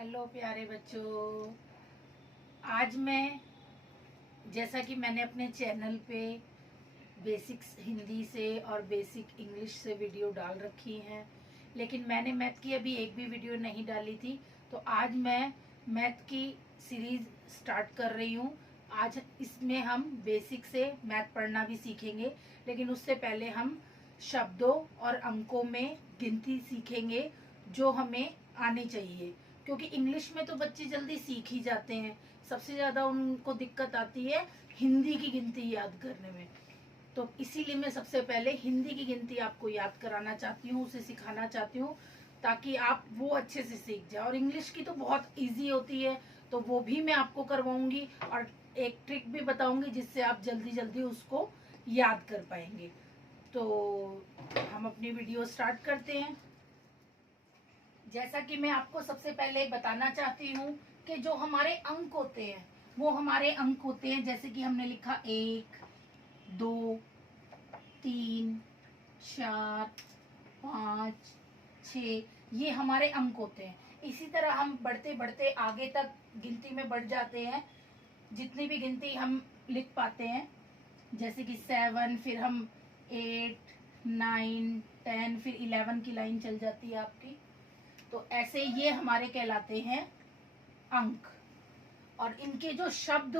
Hello प्यारे बच्चों। आज मैं, जैसा कि मैंने अपने चैनल पे बेसिक्स हिंदी से और बेसिक इंग्लिश से वीडियो डाल रखी हैं, लेकिन मैंने मैथ की अभी एक भी वीडियो नहीं डाली थी। तो आज मैं मैथ की सीरीज स्टार्ट कर रही हूँ। आज इसमें हम बेसिक से मैथ पढ़ना भी सीखेंगे, लेकिन उससे पहले हम शब्दों और अंकों में गिनती सीखेंगे जो हमें आनी चाहिए, क्योंकि इंग्लिश में तो बच्चे जल्दी सीख ही जाते हैं। सबसे ज़्यादा उनको दिक्कत आती है हिंदी की गिनती याद करने में। तो इसीलिए मैं सबसे पहले हिंदी की गिनती आपको याद कराना चाहती हूँ, उसे सिखाना चाहती हूँ, ताकि आप वो अच्छे से सीख जाए। और इंग्लिश की तो बहुत इजी होती है, तो वो भी मैं आपको करवाऊंगी और एक ट्रिक भी बताऊंगी जिससे आप जल्दी जल्दी उसको याद कर पाएंगे। तो हम अपनी वीडियो स्टार्ट करते हैं। जैसा कि मैं आपको सबसे पहले बताना चाहती हूँ कि जो हमारे अंक होते हैं वो हमारे अंक होते हैं, जैसे कि हमने लिखा 1, 2, 3, 4, 5, 6, ये हमारे अंक होते हैं। इसी तरह हम बढ़ते बढ़ते आगे तक गिनती में बढ़ जाते हैं, जितनी भी गिनती हम लिख पाते हैं, जैसे कि 7, फिर हम 8, 9, 10, फिर 11 की लाइन चल जाती है आपकी। तो ऐसे ये हमारे कहलाते हैं अंक। और इनके जो शब्द,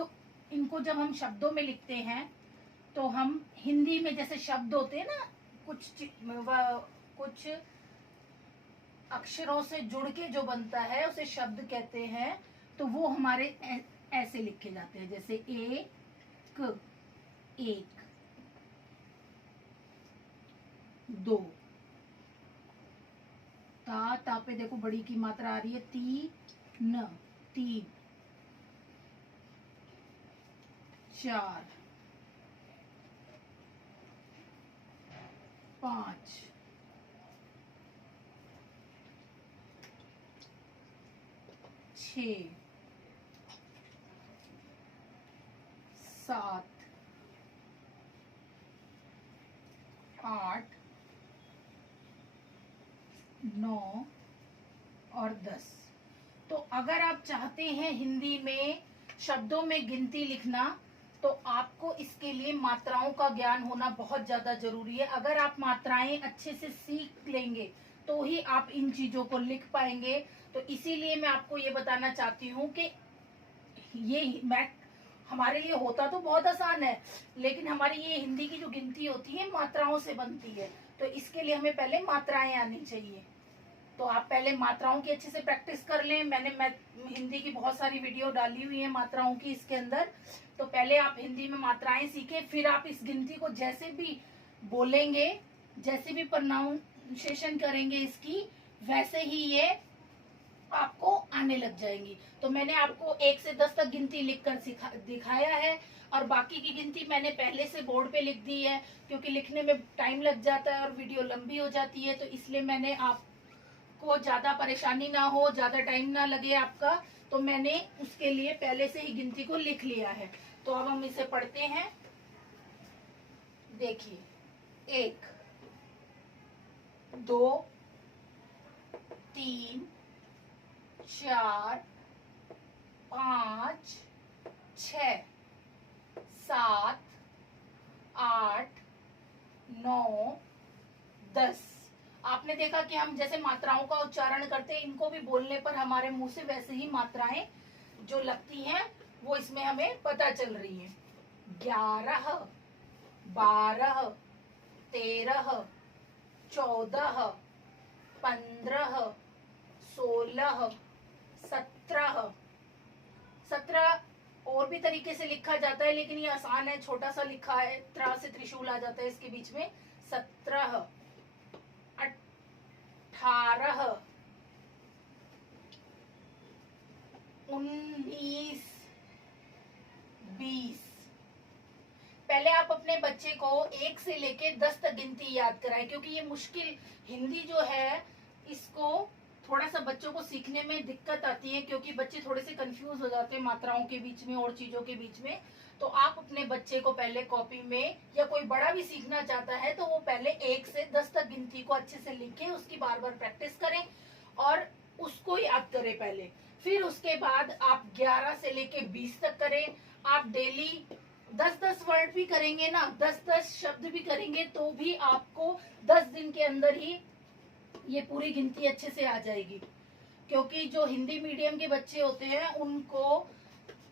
इनको जब हम शब्दों में लिखते हैं तो हम हिंदी में जैसे शब्द होते हैं ना, कुछ अक्षरों से जुड़ के जो बनता है उसे शब्द कहते हैं। तो वो हमारे ऐसे लिखे जाते हैं, जैसे एक, 2, ता पे देखो बड़ी की मात्रा आ रही है, 3, 4, 5, 6, 7, 8, 9 और 10। तो अगर आप चाहते हैं हिंदी में शब्दों में गिनती लिखना, तो आपको इसके लिए मात्राओं का ज्ञान होना बहुत ज्यादा जरूरी है। अगर आप मात्राएं अच्छे से सीख लेंगे तो ही आप इन चीजों को लिख पाएंगे। तो इसीलिए मैं आपको ये बताना चाहती हूँ कि ये मैथ हमारे लिए होता तो बहुत आसान है, लेकिन हमारी ये हिंदी की जो गिनती होती है मात्राओं से बनती है। तो इसके लिए हमें पहले मात्राएं आनी चाहिए। तो आप पहले मात्राओं की अच्छे से प्रैक्टिस कर लें। मैंने हिंदी की बहुत सारी वीडियो डाली हुई है मात्राओं की इसके अंदर। तो पहले आप हिंदी में मात्राएं सीखें, फिर आप इस गिनती को जैसे भी बोलेंगे, जैसे भी प्रोनाउंसिएशन करेंगे इसकी, वैसे ही ये आपको आने लग जाएंगी। तो मैंने आपको 1 से 10 तक गिनती लिखकर दिखाया है, और बाकी की गिनती मैंने पहले से बोर्ड पे लिख दी है, क्योंकि लिखने में टाइम लग जाता है और वीडियो लंबी हो जाती है। तो इसलिए मैंने आपको ज्यादा परेशानी ना हो, ज्यादा टाइम ना लगे आपका, तो मैंने उसके लिए पहले से ही गिनती को लिख लिया है। तो अब हम इसे पढ़ते हैं। देखिए, 1, 2, 3, 4, 5, 6, 7, 8, 9, 10। आपने देखा कि हम जैसे मात्राओं का उच्चारण करते हैं, इनको भी बोलने पर हमारे मुंह से वैसे ही मात्राएं जो लगती हैं वो इसमें हमें पता चल रही हैं। 11, 12, 13, 14, 15, 16, 17। 17 और भी तरीके से लिखा जाता है, लेकिन ये आसान है, छोटा सा लिखा है, त्रा से त्रिशूल आ जाता है इसके बीच में। 17, 18, 19, 20। पहले आप अपने बच्चे को 1 से लेके 10 तक गिनती याद कराएं, क्योंकि ये मुश्किल हिंदी जो है इसको थोड़ा सा बच्चों को सीखने में दिक्कत आती है, क्योंकि बच्चे थोड़े से कंफ्यूज हो जाते हैं मात्राओं के बीच में और चीजों के बीच में। तो आप अपने बच्चे को पहले कॉपी में, या कोई बड़ा भी सीखना चाहता है तो वो पहले 1 से 10 तक गिनती को अच्छे से लिखे, उसकी बार बार प्रैक्टिस करें और उसको याद करें पहले। फिर उसके बाद आप 11 से लेके 20 तक करें। आप डेली 10-10 वर्ड भी करेंगे ना, 10-10 शब्द भी करेंगे तो भी आपको 10 दिन के अंदर ही ये पूरी गिनती अच्छे से आ जाएगी। क्योंकि जो हिंदी मीडियम के बच्चे होते हैं उनको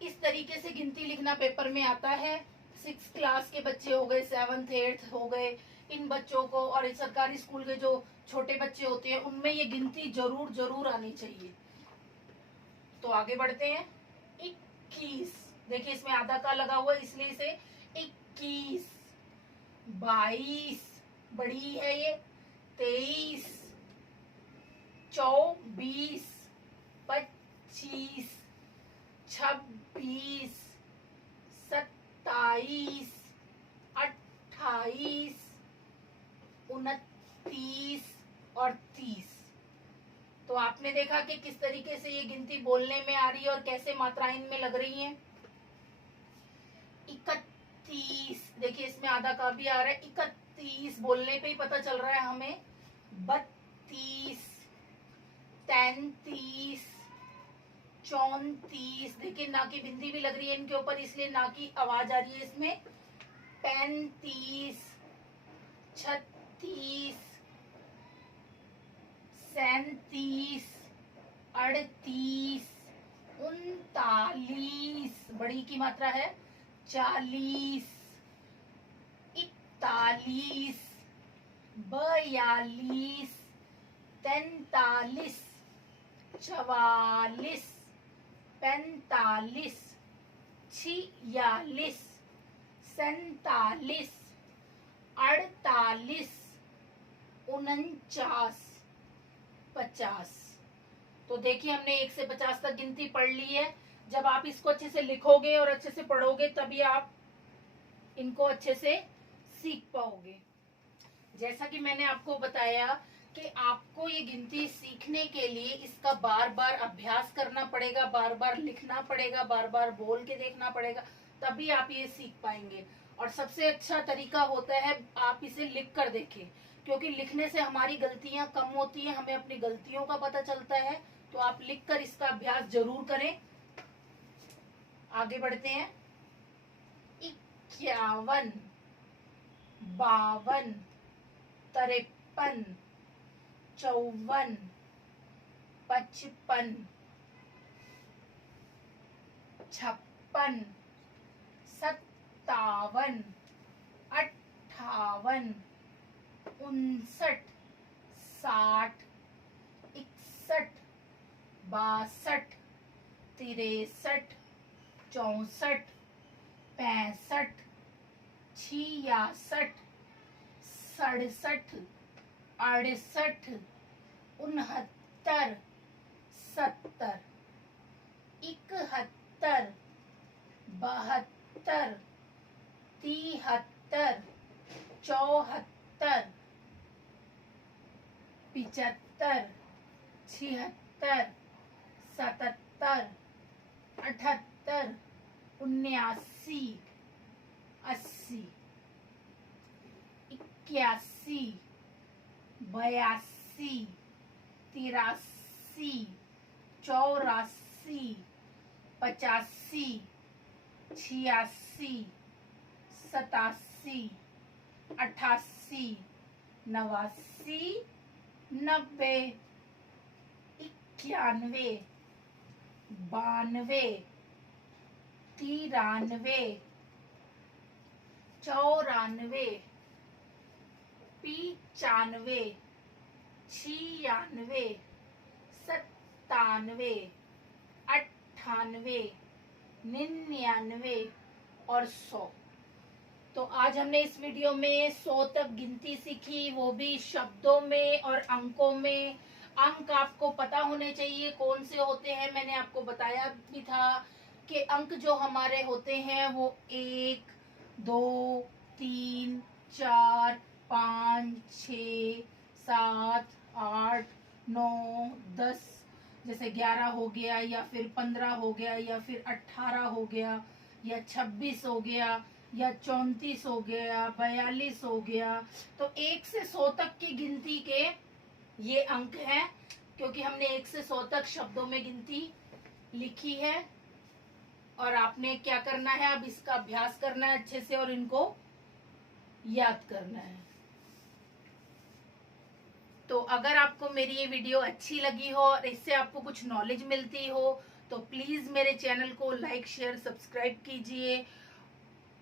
इस तरीके से गिनती लिखना पेपर में आता है। 6 क्लास के बच्चे हो गए, 7th 8th हो गए, इन बच्चों को, और इस सरकारी स्कूल के जो छोटे बच्चे होते हैं उनमें ये गिनती जरूर जरूर आनी चाहिए। तो आगे बढ़ते हैं। 21, देखिए इसमें आधा का लगा हुआ है इसलिए इसे 21। 22 बड़ी है ये। 23, 24, 25, 26, 27, 28, 29 और 30। तो आपने देखा कि किस तरीके से ये गिनती बोलने में आ रही है और कैसे मात्राएं इनमें लग रही हैं। 31, देखिए इसमें आधा का भी आ रहा है। 31 बोलने पे ही पता चल रहा है हमें। 32, 33, 34, देखिए ना की बिंदी भी लग रही है इनके ऊपर इसलिए ना की आवाज आ रही है इसमें। 35, 36, 37, 38, 39, बड़ी की मात्रा है। 40, 41, 42, 43, 44, 45, 46, 47, 48, 49, 50। तो देखिए हमने 1 से 50 तक गिनती पढ़ ली है। जब आप इसको अच्छे से लिखोगे और अच्छे से पढ़ोगे तभी आप इनको अच्छे से सीख पाओगे। जैसा कि मैंने आपको बताया कि आपको ये गिनती सीखने के लिए इसका बार बार अभ्यास करना पड़ेगा, बार बार लिखना पड़ेगा, बार बार बोल के देखना पड़ेगा, तभी आप ये सीख पाएंगे। और सबसे अच्छा तरीका होता है आप इसे लिख कर देखें, क्योंकि लिखने से हमारी गलतियां कम होती हैं, हमें अपनी गलतियों का पता चलता है। तो आप लिखकर इसका अभ्यास जरूर करें। आगे बढ़ते हैं। 51, 52, 53, 54, 55, 56, 57, 58, 59, 60, 61, 62, 63, 64, 65, 66, 67, 68, 69, 70, 71, 72, 73, 74, 75, 76, 77, 78, 79, 80, 81, 82, 83, 84, 85, 86, 87, 88, 89, 90, 91, 92, 93, 94, 95, 96, 97, 98, 99 और 100। तो आज हमने इस वीडियो में 100 तक गिनती सीखी, वो भी शब्दों में और अंकों में। अंक आपको पता होने चाहिए कौन से होते हैं। मैंने आपको बताया भी था कि अंक जो हमारे होते हैं वो 1, 2, 3, 4, 5, 6, 7, 8, 9, 10, जैसे 11 हो गया या फिर 15 हो गया या फिर 18 हो गया या 26 हो गया या 34 हो गया, 42 हो गया। तो 1 से 100 तक की गिनती के ये अंक हैं, क्योंकि हमने 1 से 100 तक शब्दों में गिनती लिखी है और आपने क्या करना है, अब इसका अभ्यास करना है अच्छे से और इनको याद करना है। तो अगर आपको मेरी ये वीडियो अच्छी लगी हो और इससे आपको कुछ नॉलेज मिलती हो तो प्लीज मेरे चैनल को लाइक शेयर सब्सक्राइब कीजिए,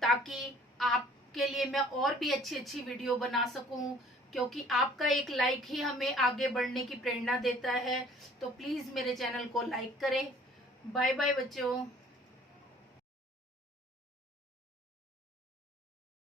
ताकि आपके लिए मैं और भी अच्छी अच्छी वीडियो बना सकूं, क्योंकि आपका एक लाइक ही हमें आगे बढ़ने की प्रेरणा देता है। तो प्लीज मेरे चैनल को लाइक करें। बाय बाय बच्चों।